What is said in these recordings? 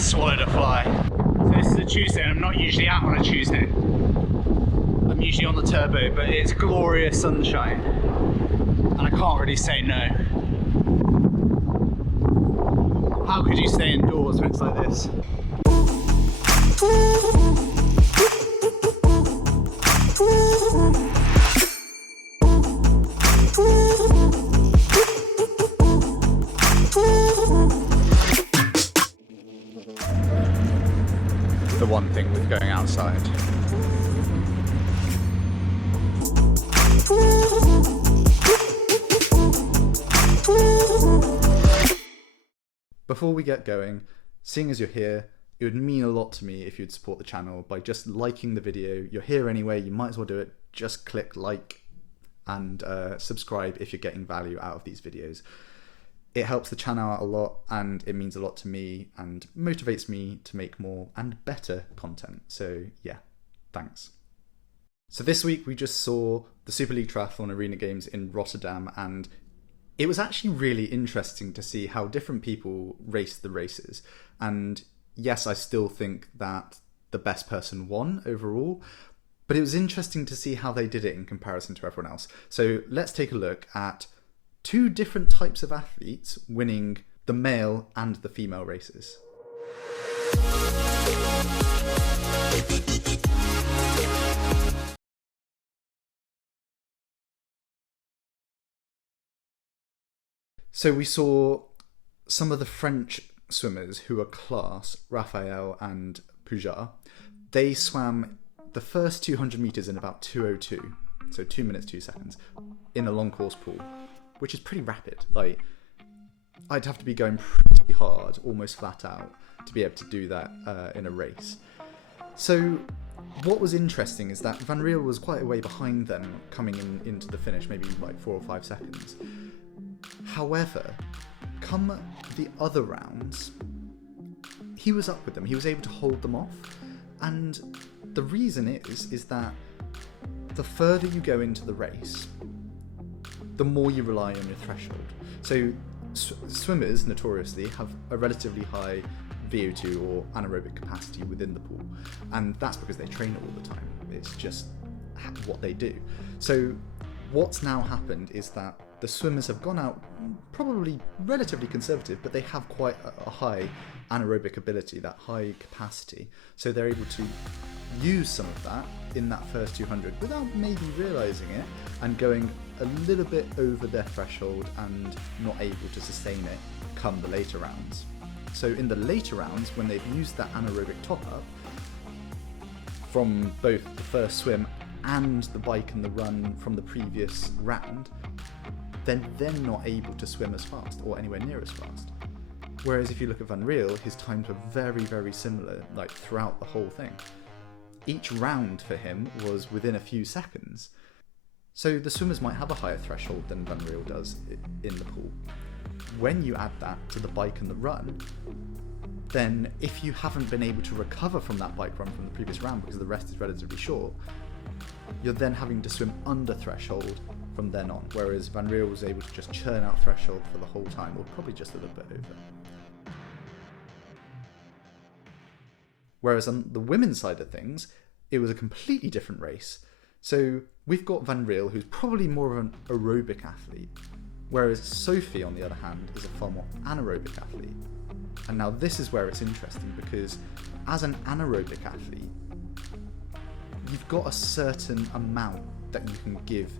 just swallowed a fly. So this is a Tuesday and I'm not usually out on a Tuesday. I'm usually on the turbo, but it's glorious sunshine and I can't really say no. How could you stay indoors when it's like this? The one thing with going outside. Before we get going, seeing as you're here, it would mean a lot to me if you'd support the channel by just liking the video. You're here anyway, you might as well do it. Just click like and subscribe if you're getting value out of these videos. It helps the channel out a lot and it means a lot to me and motivates me to make more and better content. So yeah, thanks. So this week we just saw the Super League Triathlon Arena Games in Rotterdam, and it was actually really interesting to see how different people raced the races. And yes, I still think that the best person won overall, but it was interesting to see how they did it in comparison to everyone else. So let's take a look at two different types of athletes winning the male and the female races. So we saw some of the French swimmers who are class, Raphael and Pujard. They swam the first 200 meters in about 2:02, so 2 minutes 2 seconds, in a long course pool, which is pretty rapid. Like, I'd have to be going pretty hard, almost flat out, to be able to do that in a race. So what was interesting is that Van Riel was quite a way behind them coming into the finish, maybe like 4 or 5 seconds. However, come the other rounds, he was up with them. He was able to hold them off. And the reason is that the further you go into the race, the more you rely on your threshold. So swimmers notoriously have a relatively high VO2 or anaerobic capacity within the pool, and that's because they train it all the time. It's just what they do. So what's now happened is that the swimmers have gone out probably relatively conservative, but they have quite a high anaerobic ability, that high capacity. So they're able to use some of that in that first 200 without maybe realizing it and going a little bit over their threshold and not able to sustain it come the later rounds. So in the later rounds, when they've used that anaerobic top up from both the first swim and the bike and the run from the previous round, then they're not able to swim as fast or anywhere near as fast. Whereas if you look at Van Riel, his times were very, very similar, like throughout the whole thing. Each round for him was within a few seconds. So the swimmers might have a higher threshold than Van Riel does in the pool. When you add that to the bike and the run, then if you haven't been able to recover from that bike run from the previous round because the rest is relatively short, you're then having to swim under threshold from then on, whereas Van Riel was able to just churn out threshold for the whole time, or probably just a little bit over. Whereas on the women's side of things, it was a completely different race. So we've got Van Riel, who's probably more of an aerobic athlete, whereas Sophie, on the other hand, is a far more anaerobic athlete. And now this is where it's interesting, because as an anaerobic athlete, you've got a certain amount that you can give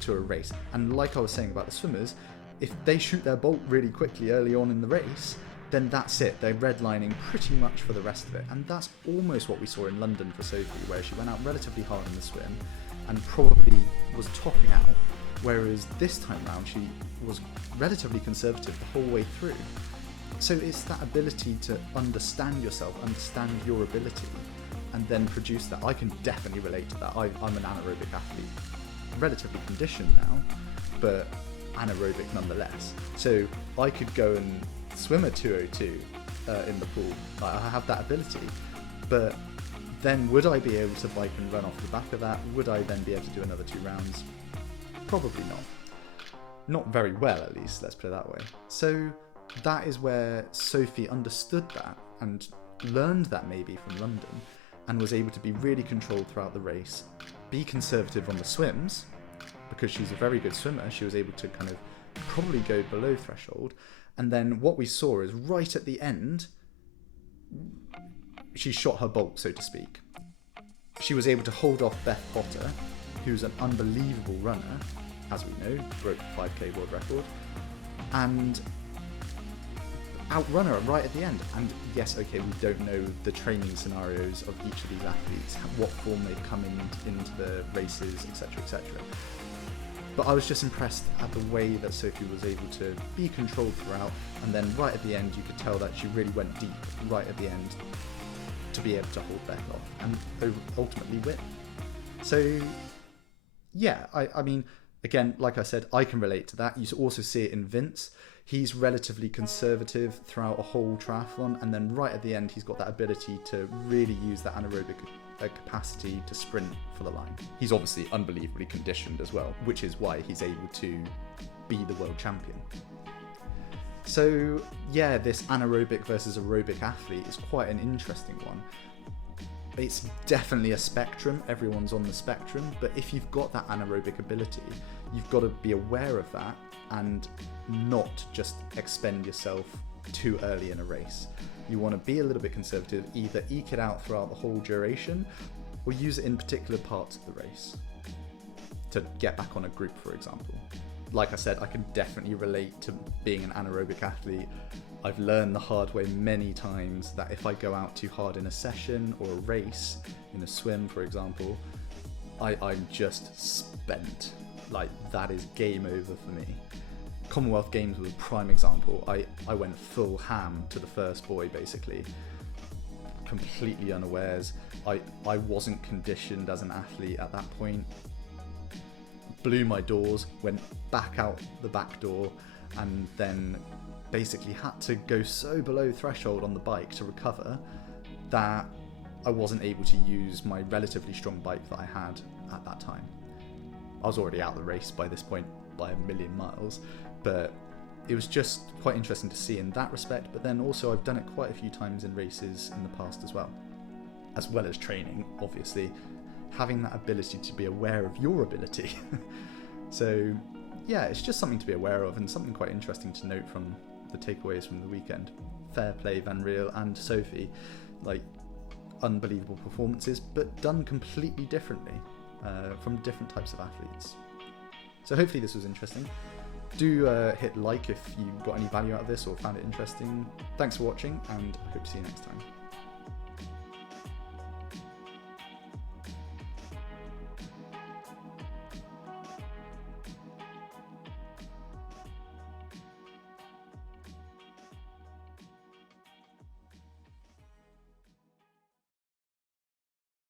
to a race. And like I was saying about the swimmers, if they shoot their bolt really quickly early on in the race, then that's it. They're redlining pretty much for the rest of it. And that's almost what we saw in London for Sophie, where she went out relatively hard in the swim and probably was topping out, whereas this time round she was relatively conservative the whole way through. So it's that ability to understand yourself, understand your ability, and then produce that. I can definitely relate to that. I'm an anaerobic athlete, relatively conditioned now, but anaerobic nonetheless. So I could go and swim a 2:02 in the pool. I have that ability, but then would I be able to bike and run off the back of that? Would I then be able to do another 2 rounds? Probably not. Not very well, at least, let's put it that way. So that is where Sophie understood that and learned that maybe from London and was able to be really controlled throughout the race, be conservative on the swims, because she's a very good swimmer. She was able to kind of probably go below threshold. And then what we saw is right at the end, she shot her bolt, so to speak. She was able to hold off Beth Potter, who's an unbelievable runner, as we know, broke the 5K world record, and outrun her right at the end. And yes, okay, we don't know the training scenarios of each of these athletes, what form they've come into the races, etc., etc. But I was just impressed at the way that Sophie was able to be controlled throughout, and then right at the end you could tell that she really went deep right at the end to be able to hold Beth off and ultimately win. So yeah, I mean, again, like I said, I can relate to that. You also see it in Vince. He's relatively conservative throughout a whole triathlon, and then right at the end he's got that ability to really use that anaerobic capacity to sprint for the line. He's obviously unbelievably conditioned as well, which is why he's able to be the world champion. So yeah, this anaerobic versus aerobic athlete is quite an interesting one. It's definitely a spectrum, everyone's on the spectrum, but if you've got that anaerobic ability, you've got to be aware of that and not just expend yourself too early in a race. You want to be a little bit conservative, either eke it out throughout the whole duration or use it in particular parts of the race to get back on a group, for example. Like I said, I can definitely relate to being an anaerobic athlete. I've learned the hard way many times that if I go out too hard in a session or a race, in a swim for example, I'm just spent. Like, that is game over for me. Commonwealth Games was a prime example. I went full ham to the first buoy basically, completely unawares. I wasn't conditioned as an athlete at that point. Blew my doors, went back out the back door, and then basically had to go so below threshold on the bike to recover that I wasn't able to use my relatively strong bike that I had at that time. I was already out of the race by this point by a million miles, but it was just quite interesting to see in that respect. But then also I've done it quite a few times in races in the past as well as training, obviously, having that ability to be aware of your ability. So yeah, it's just something to be aware of and something quite interesting to note from the takeaways from the weekend. Fair play, Van Riel and Sophie, like, unbelievable performances, but done completely differently from different types of athletes. So hopefully this was interesting. Do hit like if you got any value out of this or found it interesting. Thanks for watching, and I hope to see you next time.